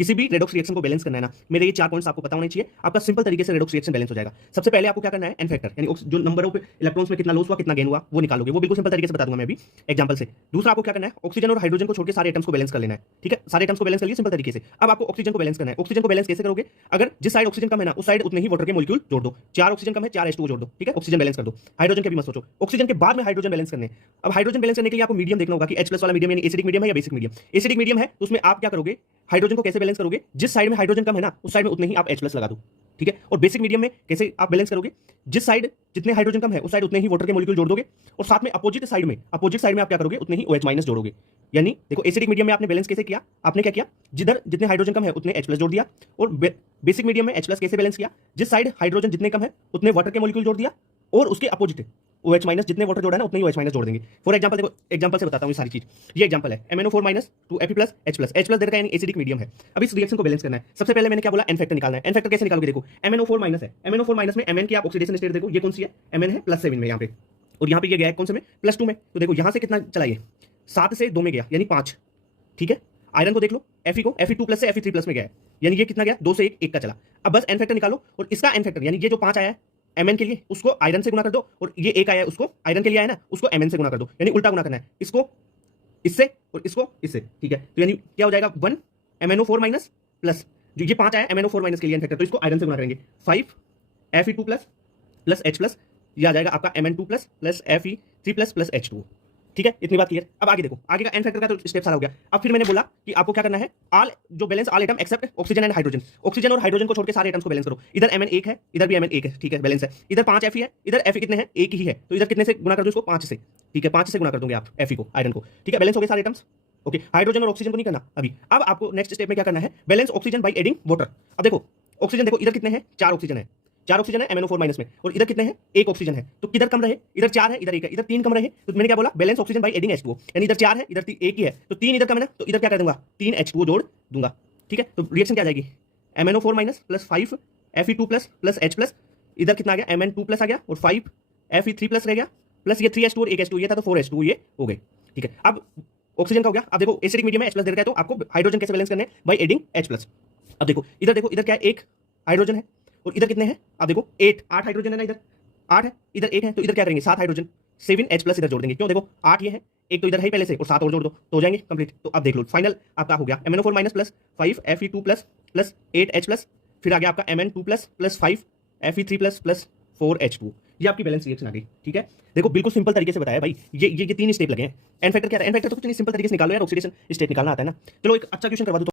किसी भी redox reaction को बैलेंस करना है ना, मेरे ये 4 पॉइंट्स आपको पता होने चाहिए, आपका सिंपल तरीके से रेडॉक्स रिएक्शन बैलेंस हो जाएगा। सबसे पहले आपको क्या करना है, एन फैक्टर यानी जो नंबरों पे इलेक्ट्रॉन्स में कितना लॉस हुआ कितना गेन हुआ वो निकालोगे, वो बिल्कुल सिंपल तरीके से बता दूंगा मैं अभी एग्जांपल से। दूसरा आपको क्या करना है, ऑक्सीजन और हाइड्रोजन को छोड़ के सारे एटम्स को बैलेंस कर लेना है, ठीक है, सारे एटम्स को बैलेंस कर लिए सिंपल तरीके से। अब आपको ऑक्सीजन को बैलेंस करना है। ऑक्सीजन को बैलेंस कैसे करोगे, अगर जिस साइड ऑक्सीजन कम है ना उस साइड उतने ही वाटर के मॉलिक्यूल जोड़ दो। 4 ऑक्सीजन कम है 4 H2O जोड़ दो, ठीक है, ऑक्सीजन बैलेंस कर दो। हाइड्रोजन के भी मत सोचो, ऑक्सीजन के बाद में हाइड्रोजन बैलेंस करने। अब हाइड्रोजन बैलेंस करने के लिए आपको मीडियम देखना होगा कि H+ वाला मीडियम यानी एसिडिक मीडियम है या बेसिक मीडियम। एसिडिक मीडियम है तो उसमें आप क्या करोगे, हाइड्रोजन को कैसे बैलेंस करोगे, जिस साइड में हाइड्रोजन कम है ना उस साइड में उतने ही आप H+ लगा दो, ठीक है। और बेसिक मीडियम में कैसे आप बैलेंस करोगे, जिस साइड जितने हाइड्रोजन कम है उस साइड उतने ही वाटर के मॉलिक्यूल जोड़ दोगे, और साथ में अपोजिट साइड में आप क्या करोगे, उतने ही OH- जोड़ोगे। यानी देखो एसिडिक मीडियम में आपने बैलेंस कैसे किया, आपने क्या किया, जिधर जितने हाइड्रोजन कम है उतने H+ जोड़ दिया, और बेसिक मीडियम में H+ कैसे बैलेंस किया, जिस साइड हाइड्रोजन जितने कम है उतने वाटर के मॉलिक्यूल जोड़ दिया, और उसके अपोजिट OH- जितने वाटर जोड़ा है ना उतने ही OH- जोड़ देंगे। फॉर एग्जांपल देखो, एग्जांपल से बताता हूँ ये सारी चीज। ये एग्जांपल है MnO4- 2 Fe+ H+ दे रखा है यानी एसिडिक मीडियम है। अब इस रिएक्शन को बैलेंस करना है। सबसे पहले मैंने क्या बोला, एन फैक्टर निकालना है। एन फैक्टर कैसे निकालोगे, देखो MnO4- है, MnO4- में Mn की आप ऑक्सीडेशन स्टेट देखो, ये कौन सी है, Mn है +7 में यहाँ पे, और यहाँ पे ये गया है कौन से में, +2 में। तो देखो यहाँ से कितना चला, ये 7 से 2 में गया यानी 5, ठीक है। आयरन को देख लो, Fe को Fe2+ से Fe3+ में गया है, यानी ये कितना गया, 2 से 1 का चला। अब बस एन फैक्टर निकालो, और इसका एन फैक्टर यानी ये जो 5 आया है Mn के लिए उसको आयरन से गुना कर दो, और ये 1 आया है उसको आयरन के लिए आया ना उसको Mn से गुना कर दो, यानी उल्टा गुना करना है, इसको इससे और इसको इससे, ठीक है। तो यानी क्या हो जाएगा, 1 MnO4- प्लस जो ये 5 आया MnO4- के लिए एन फैक्टर, तो इसको आयरन से गुना करेंगे, 5 Fe2+ प्लस H+, ये आ जाएगा आपका Mn2+ plus Fe3+ plus H2। ठीक है, इतनी बात क्लियर। अब आगे देखो, आगे का एन फैक्टर का तो स्टेप सारा हो गया। अब फिर मैंने बोला कि आपको क्या करना है, ऑल जो balance all atom except oxygen and hydrogen, oxygen और हाइड्रोजन को छोड़ के सारे एटम्स को बैलेंस करो। इधर Mn 1 है, इधर भी Mn 1 है, ठीक है, बैलेंस है। इधर 5 Fe है, इधर Fe कितने हैं, 1 ही है, तो इधर कितने से गुना कर दो इसको, 5 से, ठीक है, 5 से गुना कर दोगे आप Fe को, आयरन को, ठीक है, बैलेंस हो गए सारे एटम्स। ओके, हाइड्रोजन और ऑक्सीजन को नहीं करना अभी। अब आपको नेक्स्ट स्टेप में क्या करना है, balance oxygen by adding water. अब देखो ऑक्सीजन, देखो इधर कितने हैं, 4 ऑक्सीजन है, 4 ऑक्सीजन है MnO4- में, और इधर कितने हैं, 1 ऑक्सीजन है, तो किधर कम रहे, इधर 4 है इधर 1 है, इधर 3 कम रहे, तो मैंने क्या बोला, balance oxygen by adding H2O, यानी इधर 4 है इधर 1 ही है, तो 3 इधर कम है ना, तो इधर क्या कर दूंगा, 3 H2O जोड़ दूंगा, ठीक है। तो रिएक्शन क्या जाएगी, MnO4- plus 5 Fe2+ plus H+, इधर कितना आ गया, Mn2+ आ गया, और 5 Fe3+ रह गया, प्लस ये 3 H2 और 1 H2 ये था, तो 4 H2 ये हो गए, ठीक है। अब ऑक्सीजन का हो गया। अब देखो एसिडिक मीडियम में H+ दे रखा है, तो आपको हाइड्रोजन कैसे बैलेंस करने हैं, बाय एडिंग H+। अब देखो इधर क्या है, 1 हाइड्रोजन है, और इधर कितने हैं, आप देखो 8 हाइड्रोजन है ना, इधर 8 है इधर 1 है, तो इधर क्या करेंगे, 7 हाइड्रोजन 7 H+ इधर जोड़ देंगे। क्यों, देखो 8 ये है, एक तो इधर है पहले से, और 7 और जोड़ दो तो हो जाएंगे कंप्लीट। तो अब देख लो फाइनल आपका हो गया MnO4- plus 5 Fe2+ plus 8 H+, फिर आ गया आपका Mn2+ plus 5 Fe3+ plus 4 H2। ये आपकी बैलेंस रिएक्शन आ गई, ठीक है। देखो बिल्कुल सिंपल तरीके से बताया भाई, ये 3 स्टेप लगे हैं। एन फैक्टर क्या है, एन फैक्टर तो कुछ नहीं, सिंपल तरीके से निकालो यार, ऑक्सीडेशन स्टेट निकालना आता है ना। चलो एक अच्छा क्वेश्चन करवा दो।